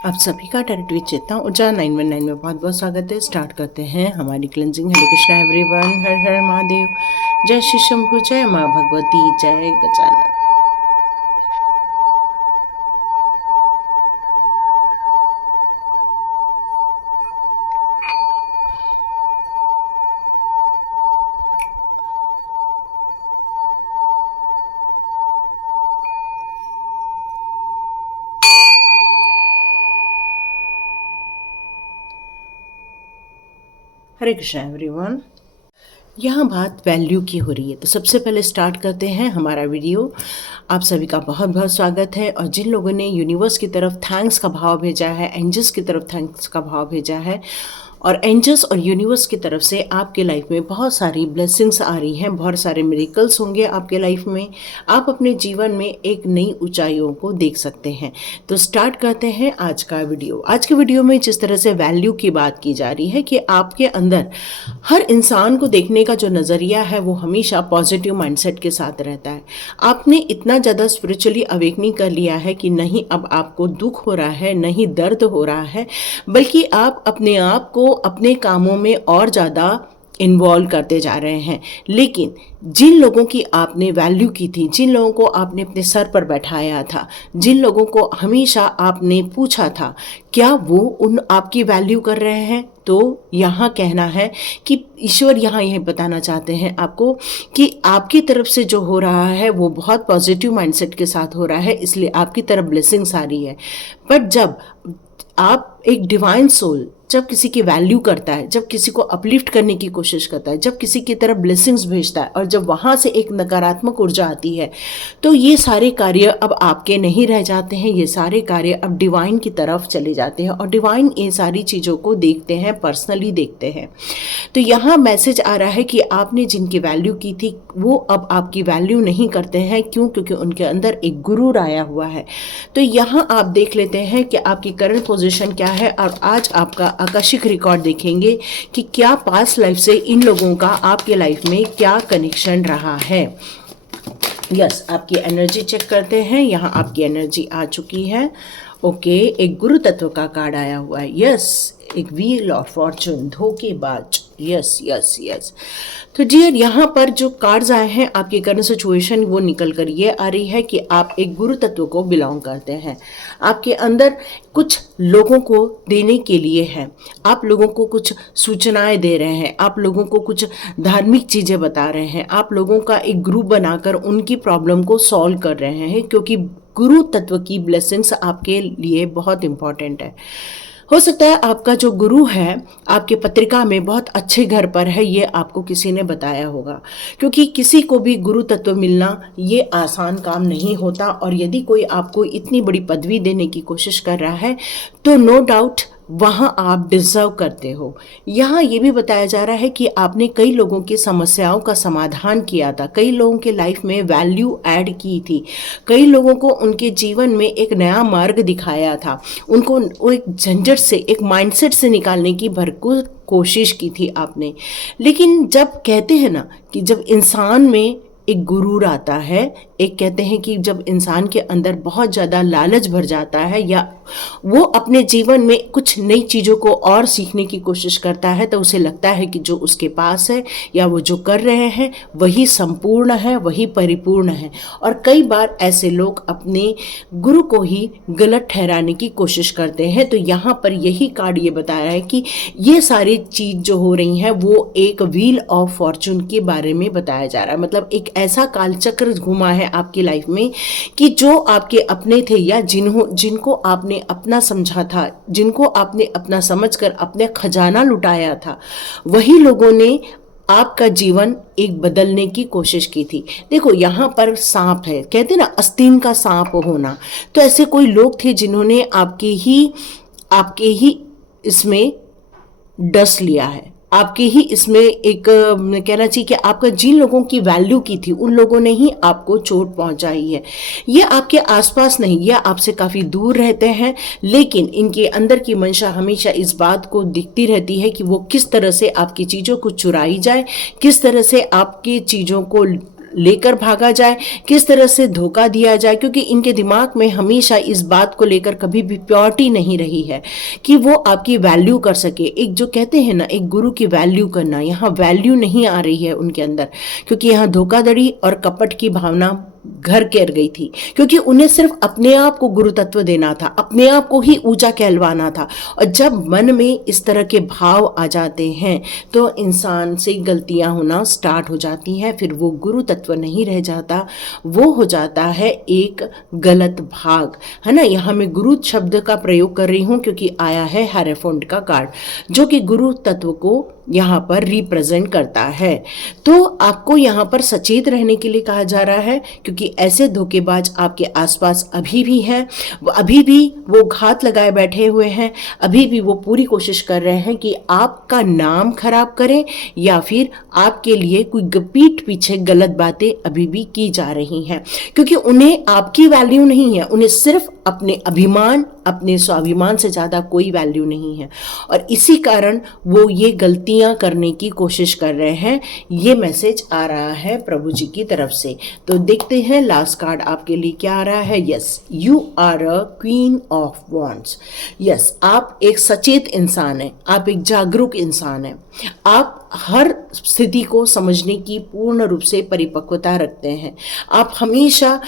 आप सभी का डायरेक्ट विद चेतना ऊर्जा 919 में बहुत बहुत स्वागत है। स्टार्ट करते हैं हमारी क्लेंजिंग। हरे कृष्णा एवरीवन, हर हर महादेव। जय श्री शंभु, जय माँ भगवती, जय गजानन। हरे कृष्णा एवरीवन। यहाँ बात वैल्यू की हो रही है, तो सबसे पहले स्टार्ट करते हैं हमारा वीडियो। आप सभी का बहुत बहुत स्वागत है। और जिन लोगों ने यूनिवर्स की तरफ थैंक्स का भाव भेजा है, एंजल्स की तरफ थैंक्स का भाव भेजा है, और एंजल्स और यूनिवर्स की तरफ से आपके लाइफ में बहुत सारी ब्लेसिंग्स आ रही हैं, बहुत सारे मिरेकल्स होंगे आपके लाइफ में। आप अपने जीवन में एक नई ऊंचाइयों को देख सकते हैं। तो स्टार्ट करते हैं आज का वीडियो। आज के वीडियो में जिस तरह से वैल्यू की बात की जा रही है कि आपके अंदर हर इंसान को देखने का जो नज़रिया है वो हमेशा पॉजिटिव माइंडसेट के साथ रहता है। आपने इतना ज़्यादा स्पिरिचुअली अवेकनिंग कर लिया है कि नहीं अब आपको दुख हो रहा है, नहीं दर्द हो रहा है, बल्कि आप अपने आप को अपने कामों में और ज़्यादा इन्वॉल्व करते जा रहे हैं। लेकिन जिन लोगों की आपने वैल्यू की थी, जिन लोगों को आपने अपने सर पर बैठाया था, जिन लोगों को हमेशा आपने पूछा था, क्या वो उन आपकी वैल्यू कर रहे हैं? तो यहाँ कहना है कि ईश्वर यहाँ यह बताना चाहते हैं आपको कि आपकी तरफ से जो हो रहा है वो बहुत पॉजिटिव माइंडसेट के साथ हो रहा है, इसलिए आपकी तरफ ब्लेसिंग्स आ रही है। बट जब आप एक डिवाइन सोल जब किसी की वैल्यू करता है, जब किसी को अपलिफ्ट करने की कोशिश करता है, जब किसी की तरफ ब्लेसिंग्स भेजता है, और जब वहाँ से एक नकारात्मक ऊर्जा आती है, तो ये सारे कार्य अब आपके नहीं रह जाते हैं। ये सारे कार्य अब डिवाइन की तरफ चले जाते हैं, और डिवाइन ये सारी चीज़ों को देखते हैं, पर्सनली देखते हैं। तो यहाँ मैसेज आ रहा है कि आपने जिनकी वैल्यू की थी वो अब आपकी वैल्यू नहीं करते हैं। क्यों? क्योंकि उनके अंदर एक गुरूर आया हुआ है। तो यहाँ आप देख लेते हैं कि आपकी करंट पोजीशन क्या है, और आज आपका आकाशिक रिकॉर्ड देखेंगे कि क्या पास्ट लाइफ से इन लोगों का आपके लाइफ में क्या कनेक्शन रहा है। यस, आपकी एनर्जी चेक करते हैं। यहाँ आपकी एनर्जी आ चुकी है। ओके, एक गुरु तत्व का कार्ड आया हुआ है। यस, एक व्हील ऑफ फॉर्चून, धोखेबाज। Yes yes yes. तो डियर, यहाँ पर जो कार्ड्स आए हैं आपकी करंट सिचुएशन वो निकल कर ये आ रही है कि आप एक गुरु तत्व को बिलोंग करते हैं। आपके अंदर कुछ लोगों को देने के लिए है, आप लोगों को कुछ सूचनाएं दे रहे हैं, आप लोगों को कुछ धार्मिक चीज़ें बता रहे हैं, आप लोगों का एक ग्रुप बनाकर उनकी प्रॉब्लम को सॉल्व कर रहे हैं, क्योंकि गुरु तत्व की ब्लेसिंग्स आपके लिए बहुत इंपॉर्टेंट है। हो सकता है आपका जो गुरु है आपके पत्रिका में बहुत अच्छे घर पर है, ये आपको किसी ने बताया होगा, क्योंकि किसी को भी गुरु तत्व मिलना ये आसान काम नहीं होता। और यदि कोई आपको इतनी बड़ी पदवी देने की कोशिश कर रहा है तो नो डाउट वहाँ आप डिजर्व करते हो। यहाँ ये भी बताया जा रहा है कि आपने कई लोगों की समस्याओं का समाधान किया था, कई लोगों के लाइफ में वैल्यू ऐड की थी, कई लोगों को उनके जीवन में एक नया मार्ग दिखाया था, उनको वो एक झंझट से, एक माइंडसेट से निकालने की भरपूर कोशिश की थी आपने। लेकिन जब कहते हैं ना कि जब इंसान में एक गुरूर आता है, एक कहते हैं कि जब इंसान के अंदर बहुत ज़्यादा लालच भर जाता है या वो अपने जीवन में कुछ नई चीज़ों को और सीखने की कोशिश करता है, तो उसे लगता है कि जो उसके पास है या वो जो कर रहे हैं वही संपूर्ण है, वही परिपूर्ण है। और कई बार ऐसे लोग अपने गुरु को ही गलत ठहराने की कोशिश करते हैं। तो यहाँ पर यही कार्ड ये बता रहा है कि ये सारी चीज़ जो हो रही है वो एक व्हील ऑफ फॉर्चून के बारे में बताया जा रहा है। मतलब एक ऐसा कालचक्र घुमा है आपकी लाइफ में कि जो आपके अपने थे या जिनको आपने अपना समझा था, जिनको आपने अपना समझकर अपने खजाना लुटाया था, वही लोगों ने आपका जीवन एक बदलने की कोशिश की थी। देखो यहाँ पर सांप है, कहते ना आस्तीन का सांप होना, तो ऐसे कोई लोग थे जिन्होंने आपके ही इसमें डस लिया है, आपके ही इसमें एक कहना चाहिए कि आपका जिन लोगों की वैल्यू की थी उन लोगों ने ही आपको चोट पहुंचाई है। ये आपके आसपास नहीं, ये आपसे काफ़ी दूर रहते हैं, लेकिन इनके अंदर की मंशा हमेशा इस बात को दिखती रहती है कि वो किस तरह से आपकी चीज़ों को चुराई जाए, किस तरह से आपकी चीज़ों को लेकर भागा जाए, किस तरह से धोखा दिया जाए, क्योंकि इनके दिमाग में हमेशा इस बात को लेकर कभी भी प्योरिटी नहीं रही है कि वो आपकी वैल्यू कर सके। एक जो कहते हैं ना, एक गुरु की वैल्यू करना, यहाँ वैल्यू नहीं आ रही है उनके अंदर, क्योंकि यहाँ धोखाधड़ी और कपट की भावना घर कर गई थी, क्योंकि उन्हें सिर्फ अपने आप को गुरु तत्व देना था, अपने आप को ही ऊंचा कहलवाना था। और जब मन में इस तरह के भाव आ जाते हैं तो इंसान से गलतियां होना स्टार्ट हो जाती हैं, फिर वो गुरु तत्व नहीं रह जाता, वो हो जाता है एक गलत भाग, है ना। यहाँ मैं गुरु शब्द का प्रयोग कर रही हूँ क्योंकि आया है हेरेफोंट का कार्ड, जो कि गुरु तत्व को यहाँ पर रिप्रेजेंट करता है। तो आपको यहाँ पर सचेत रहने के लिए कहा जा रहा है, क्योंकि ऐसे धोखेबाज आपके आसपास अभी भी हैं, अभी भी वो घात लगाए बैठे हुए हैं, अभी भी वो पूरी कोशिश कर रहे हैं कि आपका नाम खराब करें या फिर आपके लिए कोई पीठ पीछे गलत बातें अभी भी की जा रही हैं, क्योंकि उन्हें आपकी वैल्यू नहीं है, उन्हें सिर्फ अपने अभिमान, अपने स्वाभिमान से ज़्यादा कोई वैल्यू नहीं है, और इसी कारण वो ये गलतियां करने की कोशिश कर रहे हैं। ये मैसेज आ रहा है प्रभु जी की तरफ से। तो देखते हैं लास्ट कार्ड आपके लिए क्या आ रहा है। Yes, you are a queen of wands. Yes, आप एक सचेत इंसान हैं, आप एक जागरूक इंसान हैं, आप हर स्थिति को समझने की पूर्ण रूप से परिपक्वता रखते हैं, आप हमेशा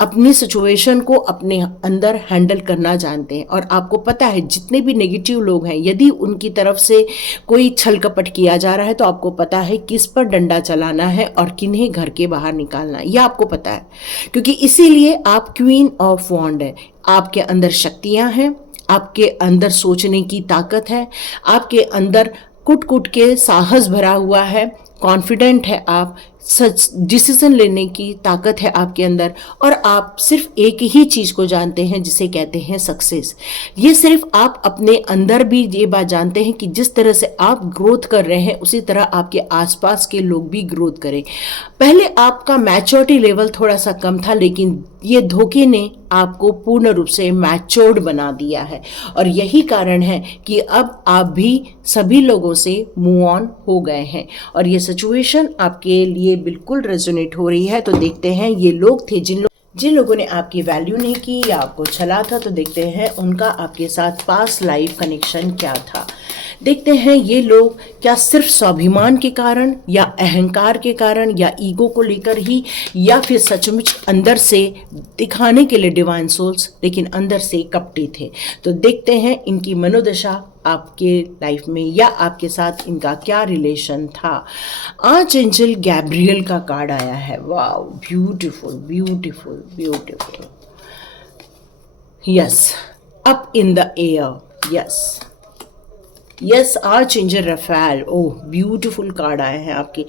अपनी सिचुएशन को अपने अंदर हैंडल करना जानते हैं, और आपको पता है जितने भी नेगेटिव लोग हैं, यदि उनकी तरफ से कोई छल कपट किया जा रहा है तो आपको पता है किस पर डंडा चलाना है और किन्हें घर के बाहर निकालना है, यह आपको पता है, क्योंकि इसीलिए आप क्वीन ऑफ वॉन्ड है। आपके अंदर शक्तियां हैं, आपके अंदर सोचने की ताकत है, आपके अंदर कुट कुट के साहस भरा हुआ है, कॉन्फिडेंट है आप, सच डिसीजन लेने की ताकत है आपके अंदर, और आप सिर्फ एक ही चीज़ को जानते हैं जिसे कहते हैं सक्सेस। ये सिर्फ आप अपने अंदर भी ये बात जानते हैं कि जिस तरह से आप ग्रोथ कर रहे हैं उसी तरह आपके आसपास के लोग भी ग्रोथ करें। पहले आपका मैच्योरिटी लेवल थोड़ा सा कम था, लेकिन ये धोखे ने आपको पूर्ण रूप से मैच्योर्ड बना दिया है, और यही कारण है कि अब आप भी सभी लोगों से मूव ऑन हो गए हैं, और ये सिचुएशन आपके लिए बिल्कुल रेजोनेट हो रही है। तो देखते हैं ये लोग थे जिन लोगों ने आपकी वैल्यू नहीं की या आपको छला था, तो देखते हैं उनका आपके साथ पास्ट लाइफ कनेक्शन क्या था। देखते हैं ये लोग क्या सिर्फ स्वाभिमान के कारण या अहंकार के कारण या ईगो को लेकर ही, या फिर सचमुच अंदर से दिखाने के लिए डिवाइन सोल्स लेकिन अंदर से कपटी थे। तो देखते हैं इनकी मनोदशा आपके लाइफ में या आपके साथ इनका क्या रिलेशन था। आर्चएंजल गैब्रियल का कार्ड आया है। Wow, beautiful beautiful beautiful. Yes, up in the air. Yes yes, archangel Raphael. Oh, beautiful card आए हैं आपके।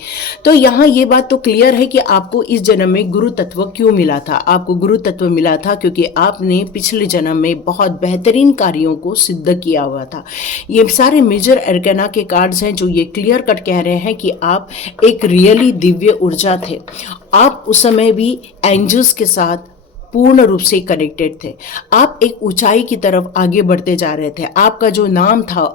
तो यहाँ ये बात तो क्लियर है कि आपको इस जन्म में गुरु तत्व क्यों मिला था। आपको गुरु तत्व मिला था क्योंकि आपने पिछले जन्म में बहुत बेहतरीन कार्यों को सिद्ध किया हुआ था। ये सारे मेजर एरकाना के कार्ड्स हैं जो ये क्लियर कट कह रहे हैं कि आप एक रियली दिव्य ऊर्जा थे। आप उस समय भी एंजल्स के साथ पूर्ण रूप से कनेक्टेड थे। आप एक ऊंचाई की तरफ आगे बढ़ते जा रहे थे। आपका जो नाम था,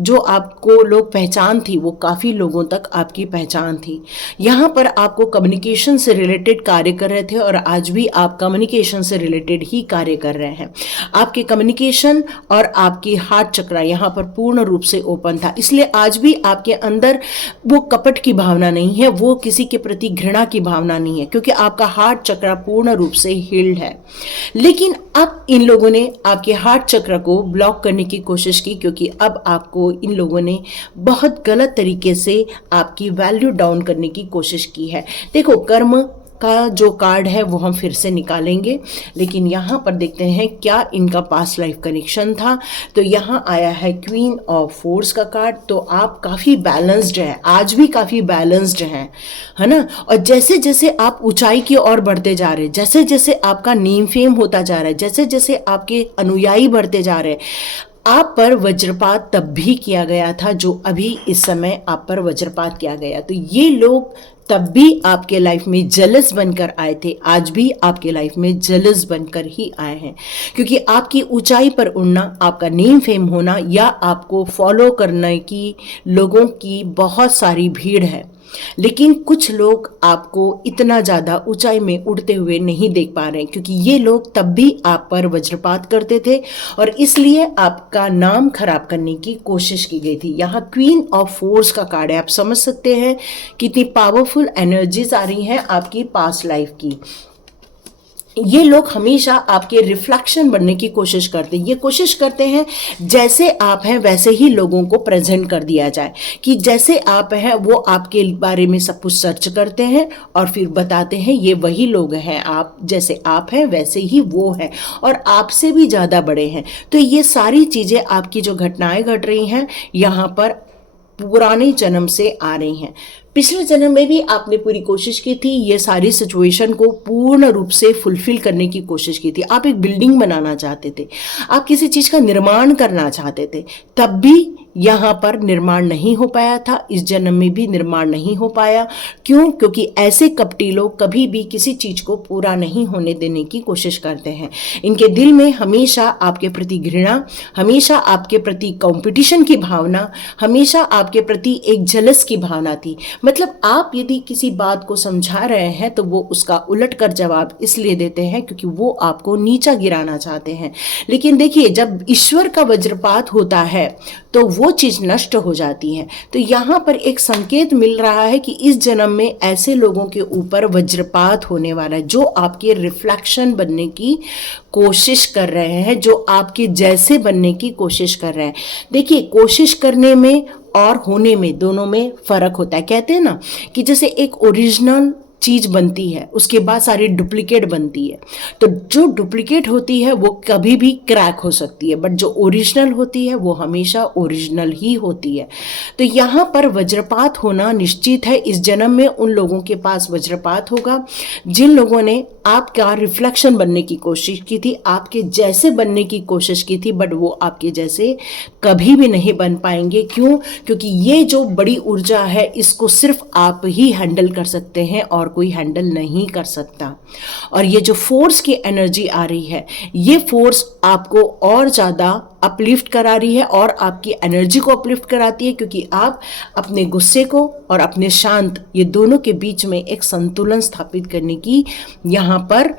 जो आपको लोग पहचान थी, वो काफ़ी लोगों तक आपकी पहचान थी। यहाँ पर आपको कम्युनिकेशन से रिलेटेड कार्य कर रहे थे, और आज भी आप कम्युनिकेशन से रिलेटेड ही कार्य कर रहे हैं। आपके कम्युनिकेशन और आपकी हार्ट चक्रा यहाँ पर पूर्ण रूप से ओपन था, इसलिए आज भी आपके अंदर वो कपट की भावना नहीं है, वो किसी के प्रति घृणा की भावना नहीं है, क्योंकि आपका हार्ट चक्रा पूर्ण रूप से हील्ड है। लेकिन अब इन लोगों ने आपके हार्ट चक्र को ब्लॉक करने की कोशिश की, क्योंकि अब आपको इन लोगों ने बहुत गलत तरीके से आपकी वैल्यू डाउन करने की कोशिश की है। देखो, कर्म का जो कार्ड है वो हम फिर से निकालेंगे, लेकिन यहाँ पर देखते हैं क्या इनका पास्ट लाइफ कनेक्शन था। तो यहाँ आया है क्वीन ऑफ फोर्स का कार्ड। तो आप काफ़ी बैलेंस्ड हैं, आज भी काफ़ी बैलेंस्ड हैं, है ना। और जैसे जैसे आप ऊंचाई की ओर बढ़ते जा रहे हैं, जैसे जैसे आपका नेम फेम होता जा रहा है, जैसे जैसे आपके अनुयायी बढ़ते जा रहे हैं, आप पर वज्रपात तब भी किया गया था जो अभी इस समय आप पर वज्रपात किया गया। तो ये लोग तब भी आपके लाइफ में जेलस बनकर आए थे, आज भी आपके लाइफ में जेलस बनकर ही आए हैं, क्योंकि आपकी ऊंचाई पर उड़ना, आपका नेम फेम होना या आपको फॉलो करने की लोगों की बहुत सारी भीड़ है। लेकिन कुछ लोग आपको इतना ज़्यादा ऊंचाई में उड़ते हुए नहीं देख पा रहे हैं, क्योंकि ये लोग तब भी आप पर वज्रपात करते थे और इसलिए आपका नाम खराब करने की कोशिश की गई थी। यहाँ क्वीन ऑफ फोर्स का कार्ड है। आप समझ सकते हैं कितनी पावरफुल एनर्जीज आ रही हैं आपकी पास्ट लाइफ की। ये लोग हमेशा आपके रिफ्लेक्शन बनने की कोशिश करते हैं। ये कोशिश करते हैं जैसे आप हैं वैसे ही लोगों को प्रेजेंट कर दिया जाए, कि जैसे आप हैं वो आपके बारे में सब कुछ सर्च करते हैं और फिर बताते हैं ये वही लोग हैं, आप जैसे आप हैं वैसे ही वो हैं और आपसे भी ज़्यादा बड़े हैं। तो ये सारी चीज़ें आपकी जो घटनाएं घट रही हैं यहाँ पर पुराने जन्म से आ रही हैं। पिछले जन्म में भी आपने पूरी कोशिश की थी ये सारी सिचुएशन को पूर्ण रूप से फुलफिल करने की कोशिश की थी। आप एक बिल्डिंग बनाना चाहते थे, आप किसी चीज़ का निर्माण करना चाहते थे, तब भी यहाँ पर निर्माण नहीं हो पाया था। इस जन्म में भी निर्माण नहीं हो पाया। क्यों? क्योंकि ऐसे कपटी लोग कभी भी किसी चीज़ को पूरा नहीं होने देने की कोशिश करते हैं। इनके दिल में हमेशा आपके प्रति घृणा, हमेशा आपके प्रति कंपटीशन की भावना, हमेशा आपके प्रति एक जलस की भावना थी। मतलब आप यदि किसी बात को समझा रहे हैं तो वो उसका उलट कर जवाब इसलिए देते हैं क्योंकि वो आपको नीचा गिराना चाहते हैं। लेकिन देखिए, जब ईश्वर का वज्रपात होता है तो वो चीज़ नष्ट हो जाती है। तो यहाँ पर एक संकेत मिल रहा है कि इस जन्म में ऐसे लोगों के ऊपर वज्रपात होने वाला है जो आपके रिफ्लेक्शन बनने की कोशिश कर रहे हैं, जो आपके जैसे बनने की कोशिश कर रहे हैं। देखिए, कोशिश करने में और होने में दोनों में फ़र्क होता है। कहते हैं ना कि जैसे एक ओरिजिनल चीज़ बनती है उसके बाद सारी डुप्लीकेट बनती है, तो जो डुप्लीकेट होती है वो कभी भी क्रैक हो सकती है, बट जो ओरिजिनल होती है वो हमेशा ओरिजिनल ही होती है। तो यहाँ पर वज्रपात होना निश्चित है। इस जन्म में उन लोगों के पास वज्रपात होगा जिन लोगों ने आपका रिफ्लेक्शन बनने की कोशिश की थी, आपके जैसे बनने की कोशिश की थी, बट वो आपके जैसे कभी भी नहीं बन पाएंगे। क्यों? क्योंकि ये जो बड़ी ऊर्जा है इसको सिर्फ आप ही हैंडल कर सकते हैं और कोई हैंडल नहीं कर सकता। और ये जो फोर्स की एनर्जी आ रही है, ये फोर्स आपको और ज़्यादा अपलिफ्ट करा रही है और आपकी एनर्जी को अपलिफ्ट कराती है, क्योंकि आप अपने गुस्से को और अपने शांत, ये दोनों के बीच में एक संतुलन स्थापित करने की यहाँ पर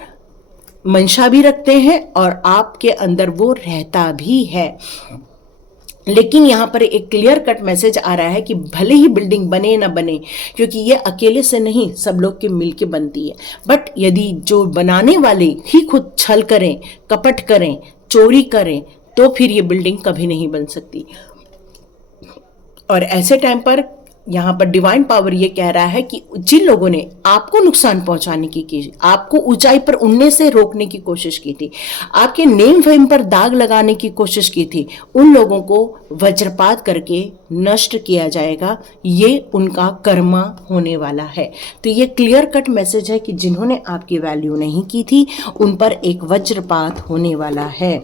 मंशा भी रखते हैं और आपके अंदर वो रहता भी है। लेकिन यहाँ पर एक क्लियर कट मैसेज आ रहा है कि भले ही बिल्डिंग बने ना बने, क्योंकि ये अकेले से नहीं, सब लोग के मिलके बनती है, बट यदि जो बनाने वाले ही खुद छल करें, कपट करें, चोरी करें, तो फिर ये बिल्डिंग कभी नहीं बन सकती। और ऐसे टाइम पर यहाँ पर डिवाइन पावर ये कह रहा है कि जिन लोगों ने आपको नुकसान पहुंचाने की, आपको ऊंचाई पर उड़ने से रोकने की कोशिश की थी, आपके नेम फेम पर दाग लगाने की कोशिश की थी, उन लोगों को वज्रपात करके नष्ट किया जाएगा। ये उनका कर्मा होने वाला है। तो ये क्लियर कट मैसेज है कि जिन्होंने आपकी वैल्यू नहीं की थी उन पर एक वज्रपात होने वाला है।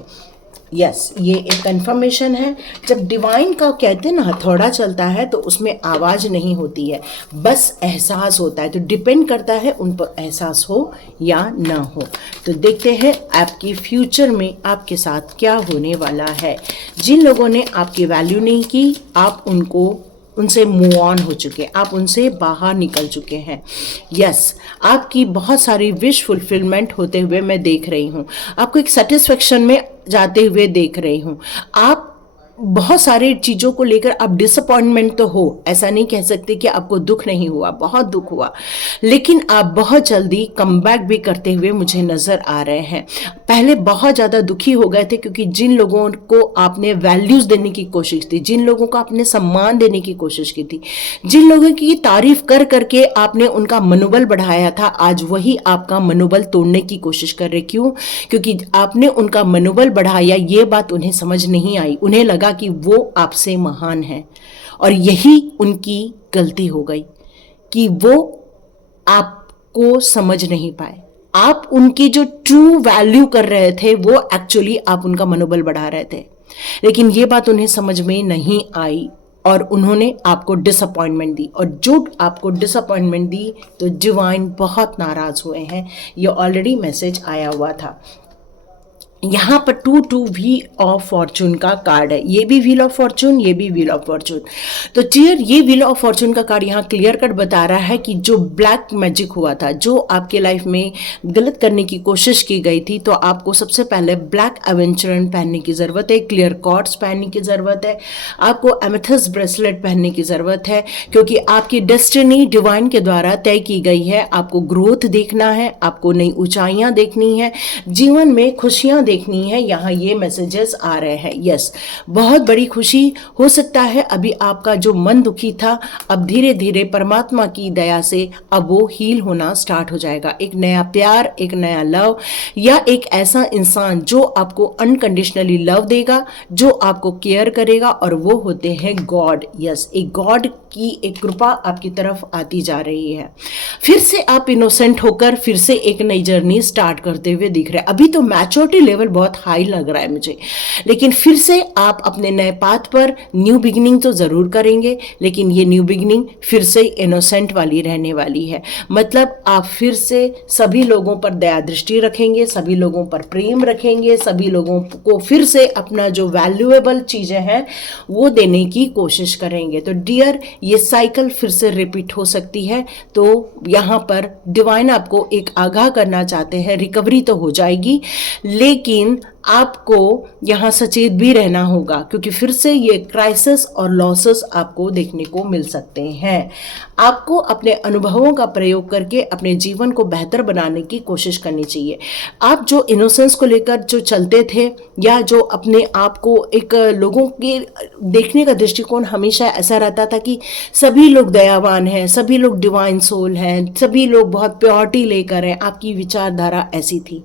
यस, ये एक कंफर्मेशन है। जब डिवाइन का कहते हैं ना हथौड़ा चलता है तो उसमें आवाज़ नहीं होती है, बस एहसास होता है। तो डिपेंड करता है उन पर एहसास हो या ना हो। तो देखते हैं आपकी फ्यूचर में आपके साथ क्या होने वाला है। जिन लोगों ने आपकी वैल्यू नहीं की, आप उनसे मूव ऑन हो चुके, आप उनसे बाहर निकल चुके हैं। यस, आपकी बहुत सारी विश फुलफिलमेंट होते हुए मैं देख रही हूँ, आपको एक सेटिस्फेक्शन में जाते हुए देख रही हूँ। आप बहुत सारे चीज़ों को लेकर आप डिसअपॉइंटमेंट तो हो, ऐसा नहीं कह सकते कि आपको दुख नहीं हुआ, बहुत दुख हुआ, लेकिन आप बहुत जल्दी कमबैक भी करते हुए मुझे नज़र आ रहे हैं। पहले बहुत ज़्यादा दुखी हो गए थे क्योंकि जिन लोगों को आपने वैल्यूज़ देने की कोशिश की, जिन लोगों को आपने सम्मान देने की कोशिश की थी, जिन लोगों की तारीफ कर करके आपने उनका मनोबल बढ़ाया था, आज वही आपका मनोबल तोड़ने की कोशिश कर रहे। क्यों? क्योंकि आपने उनका मनोबल बढ़ाया, ये बात उन्हें समझ नहीं आई। उन्हें लगा कि वो आपसे महान है और यही उनकी गलती हो गई कि वो आपको समझ नहीं पाए। आप उनकी जो ट्रू वैल्यू कर रहे थे वो एक्चुअली आप उनका मनोबल बढ़ा रहे थे, लेकिन ये बात उन्हें समझ में नहीं आई और उन्होंने आपको डिसअपॉइंटमेंट दी। और जो आपको डिसअपॉइंटमेंट दी तो डिवाइन बहुत नाराज हुए हैं। ये ऑलरेडी मैसेज आया हुआ था। यहाँ पर 2 व्हील ऑफ फॉर्चून का कार्ड है, ये भी व्हील ऑफ फॉर्चून, ये भी व्हील ऑफ फॉर्चून। तो डियर, ये व्हील ऑफ फॉर्चून का कार्ड यहाँ क्लियर कट बता रहा है कि जो ब्लैक मैजिक हुआ था, जो आपके लाइफ में गलत करने की कोशिश की गई थी, तो आपको सबसे पहले ब्लैक एवेंचरन पहनने की ज़रूरत है, क्लियर कॉर्ड्स पहनने की ज़रूरत है, आपको एमेथिस्ट ब्रेसलेट पहनने की ज़रूरत है, क्योंकि आपकी डेस्टिनी डिवाइन के द्वारा तय की गई है। आपको ग्रोथ देखना है, आपको नई ऊंचाइयां देखनी है, जीवन में खुशियां देखनी है। यहाँ ये मैसेजेस आ रहे हैं। यस, बहुत बड़ी खुशी हो सकता है। अभी आपका जो मन दुखी था, अब धीरे धीरे परमात्मा की दया से अब वो हील होना स्टार्ट हो जाएगा। एक नया प्यार, एक नया लव, या एक ऐसा इंसान जो आपको अनकंडीशनली लव देगा, जो आपको केयर करेगा, और वो होते हैं गॉड। यस, एक गॉड की एक कृपा आपकी तरफ आती जा रही है। फिर से आप इनोसेंट होकर फिर से एक नई जर्नी स्टार्ट करते हुए दिख रहे हैं। अभी तो मैच्योरिटी लेवल बहुत हाई लग रहा है मुझे, लेकिन फिर से आप अपने नए पाथ पर न्यू बिगिनिंग तो जरूर करेंगे, लेकिन ये न्यू बिगिनिंग फिर से इनोसेंट वाली रहने वाली है। मतलब आप फिर से सभी लोगों पर दया दृष्टि रखेंगे, सभी लोगों पर प्रेम रखेंगे, सभी लोगों को फिर से अपना जो वैल्यूएबल चीजें हैं वो देने की कोशिश करेंगे। तो डियर, ये साइकिल फिर से रिपीट हो सकती है। तो यहाँ पर डिवाइन आपको एक आगाह करना चाहते हैं, रिकवरी तो हो जाएगी, लेकिन आपको यहाँ सचेत भी रहना होगा, क्योंकि फिर से ये क्राइसिस और लॉसेस आपको देखने को मिल सकते हैं। आपको अपने अनुभवों का प्रयोग करके अपने जीवन को बेहतर बनाने की कोशिश करनी चाहिए। आप जो इनोसेंस को लेकर जो चलते थे, या जो अपने आप को एक लोगों के देखने का दृष्टिकोण हमेशा ऐसा रहता था कि सभी लोग दयावान हैं, सभी लोग डिवाइन सोल हैं, सभी लोग बहुत प्योरिटी लेकर हैं, आपकी विचारधारा ऐसी थी।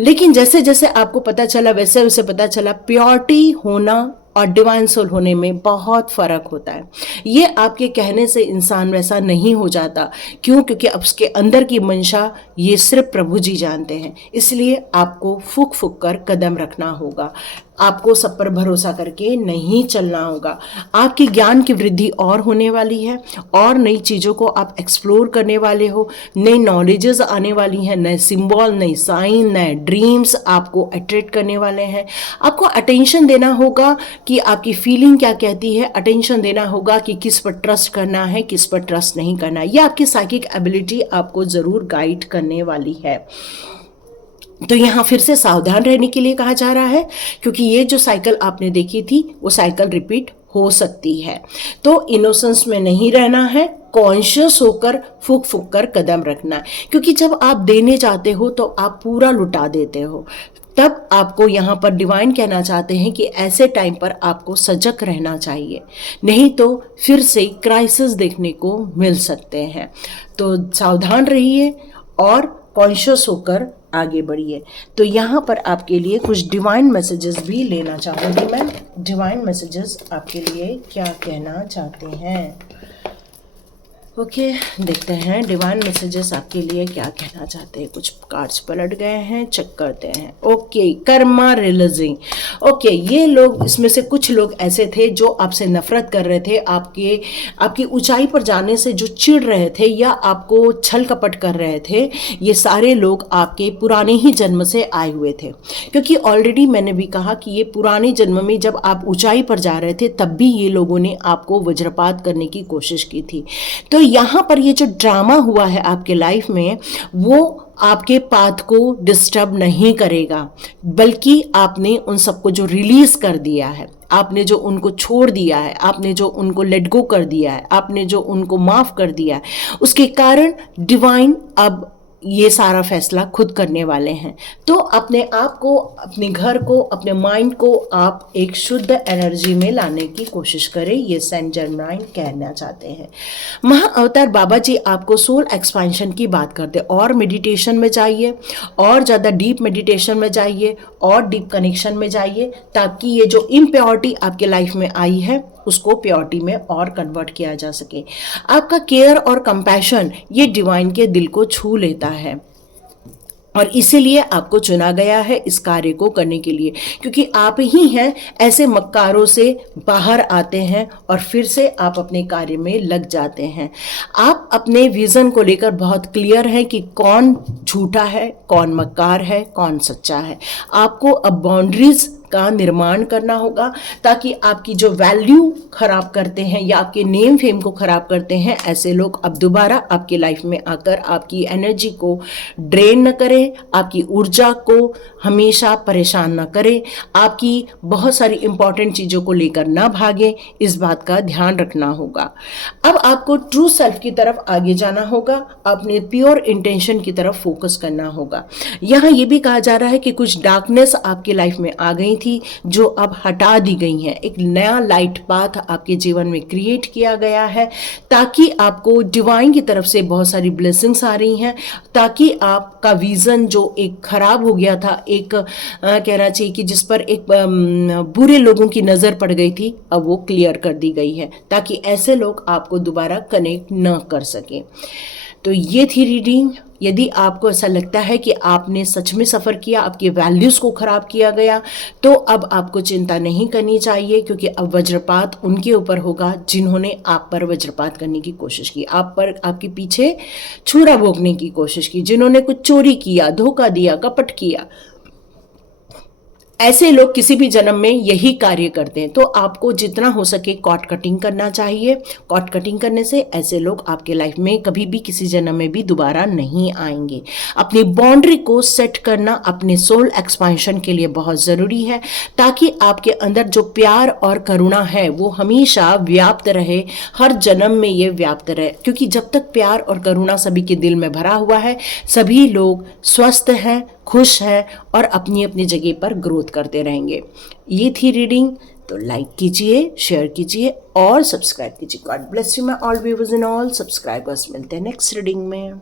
लेकिन जैसे जैसे आपको पता चला, वैसे वैसे पता चला प्योरिटी होना और डिवाइन सोल होने में बहुत फ़र्क होता है। ये आपके कहने से इंसान वैसा नहीं हो जाता। क्यों? क्योंकि अब उसके अंदर की मंशा ये सिर्फ प्रभु जी जानते हैं। इसलिए आपको फूक फूक कर कदम रखना होगा, आपको सब पर भरोसा करके नहीं चलना होगा। आपकी ज्ञान की वृद्धि और होने वाली है, और नई चीज़ों को आप एक्सप्लोर करने वाले हो, नई नॉलेजेस आने वाली हैं, नए सिंबल, नई साइन, नए ड्रीम्स आपको अट्रैक्ट करने वाले हैं। आपको अटेंशन देना होगा कि आपकी फीलिंग क्या कहती है, अटेंशन देना होगा कि किस पर ट्रस्ट करना है, किस पर ट्रस्ट नहीं करना है। ये आपकी साइकिक एबिलिटी आपको ज़रूर गाइड करने वाली है। तो यहाँ फिर से सावधान रहने के लिए कहा जा रहा है, क्योंकि ये जो साइकिल आपने देखी थी वो साइकिल रिपीट हो सकती है। तो इनोसेंस में नहीं रहना है, कॉन्शियस होकर फूक फूक कर कदम रखना है, क्योंकि जब आप देने जाते हो तो आप पूरा लुटा देते हो। तब आपको यहाँ पर डिवाइन कहना चाहते हैं कि ऐसे टाइम पर आपको सजग रहना चाहिए, नहीं तो फिर से क्राइसिस देखने को मिल सकते हैं। तो सावधान रहिए और कॉन्शियस होकर आगे बढ़िए। तो यहाँ पर आपके लिए कुछ डिवाइन मैसेजेस भी लेना चाहूँगी मैं। डिवाइन मैसेजेस आपके लिए क्या कहना चाहते हैं? ओके, देखते हैं डिवाइन मैसेजेस आपके लिए क्या कहना चाहते हैं। कुछ कार्ड्स पलट गए हैं, चेक करते हैं। Okay, Karma releasing. ओके, ये लोग, इसमें से कुछ लोग ऐसे थे जो आपसे नफरत कर रहे थे, आपकी ऊंचाई पर जाने से जो चिढ़ रहे थे या आपको छल कपट कर रहे थे, ये सारे लोग आपके पुराने ही जन्म से आए हुए थे। क्योंकि ऑलरेडी मैंने भी कहा कि ये पुराने जन्म में जब आप ऊंचाई पर जा रहे थे, तब भी ये लोगों ने आपको वज्रपात करने की कोशिश की थी। तो यहाँ पर ये जो ड्रामा हुआ है आपके लाइफ में, वो आपके पाथ को डिस्टर्ब नहीं करेगा, बल्कि आपने उन सबको जो रिलीज कर दिया है, आपने जो उनको छोड़ दिया है, आपने जो उनको लेट गो कर दिया है, आपने जो उनको माफ कर दिया है, उसके कारण डिवाइन अब ये सारा फैसला खुद करने वाले हैं। तो अपने आप को, अपने घर को, अपने माइंड को आप एक शुद्ध एनर्जी में लाने की कोशिश करें, ये सेंट जर्माइन कहना चाहते हैं। महाअवतार बाबा जी आपको सोल एक्सपेंशन की बात करते हैं, और मेडिटेशन में जाइए, और ज़्यादा डीप मेडिटेशन में जाइए, और डीप कनेक्शन में जाइए, ताकि ये जो इम्प्योरिटी आपके लाइफ में आई है उसको प्योरिटी में और कन्वर्ट किया जा सके। आपका केयर और कंपैशन ये डिवाइन के दिल को छू लेता है। और इसीलिए आपको चुना गया है इस कार्य को करने के लिए, क्योंकि आप ही हैं ऐसे मक्कारों से बाहर आते हैं और फिर से आप अपने कार्य में लग जाते हैं। आप अपने विज़न को लेकर बहुत क्लियर हैं कि कौन झूठा है, कौन मक्कार है, कौन सच्चा है। आपको अब बाउंड्रीज का निर्माण करना होगा, ताकि आपकी जो वैल्यू खराब करते हैं या आपके नेम फेम को खराब करते हैं, ऐसे लोग अब दोबारा आपकी लाइफ में आकर आपकी एनर्जी को ड्रेन न करें, आपकी ऊर्जा को हमेशा परेशान न करें, आपकी बहुत सारी इंपॉर्टेंट चीज़ों को लेकर ना भागें। इस बात का ध्यान रखना होगा। अब आपको ट्रू सेल्फ की तरफ आगे जाना होगा, अपने प्योर इंटेंशन की तरफ फोकस करना होगा। यहाँ ये भी कहा जा रहा है कि कुछ डार्कनेस आपकी लाइफ में आ गई थी जो अब हटा दी गई हैं। एक नया लाइट पाथ आपके जीवन में क्रिएट किया गया है, ताकि आपको डिवाइन की तरफ से बहुत सारी ब्लेसिंग्स आ रही हैं, ताकि आपका विजन जो एक खराब हो गया था, एक कहना चाहिए कि जिस पर एक बुरे लोगों की नज़र पड़ गई थी, अब वो क्लियर कर दी गई है, ताकि ऐसे लोग आपको दोबारा कनेक्ट न कर सकें। तो ये थी रीडिंग। यदि आपको ऐसा लगता है कि आपने सच में सफ़र किया, आपके वैल्यूज़ को ख़राब किया गया, तो अब आपको चिंता नहीं करनी चाहिए, क्योंकि अब वज्रपात उनके ऊपर होगा जिन्होंने आप पर वज्रपात करने की कोशिश की, आप पर, आपके पीछे छुरा भोंकने की कोशिश की, जिन्होंने कुछ चोरी किया, धोखा दिया, कपट किया। ऐसे लोग किसी भी जन्म में यही कार्य करते हैं। तो आपको जितना हो सके कॉर्ड कटिंग करना चाहिए। कॉर्ड कटिंग करने से ऐसे लोग आपके लाइफ में कभी भी किसी जन्म में भी दोबारा नहीं आएंगे। अपनी बाउंड्री को सेट करना अपने सोल एक्सपेंशन के लिए बहुत ज़रूरी है, ताकि आपके अंदर जो प्यार और करुणा है वो हमेशा व्याप्त रहे, हर जन्म में ये व्याप्त रहे। क्योंकि जब तक प्यार और करुणा सभी के दिल में भरा हुआ है, सभी लोग स्वस्थ हैं, खुश हैं और अपनी अपनी जगह पर ग्रोथ करते रहेंगे। ये थी रीडिंग। तो लाइक कीजिए, शेयर कीजिए और सब्सक्राइब कीजिए। God bless you my all viewers and all subscribers. मिलते हैं नेक्स्ट रीडिंग में।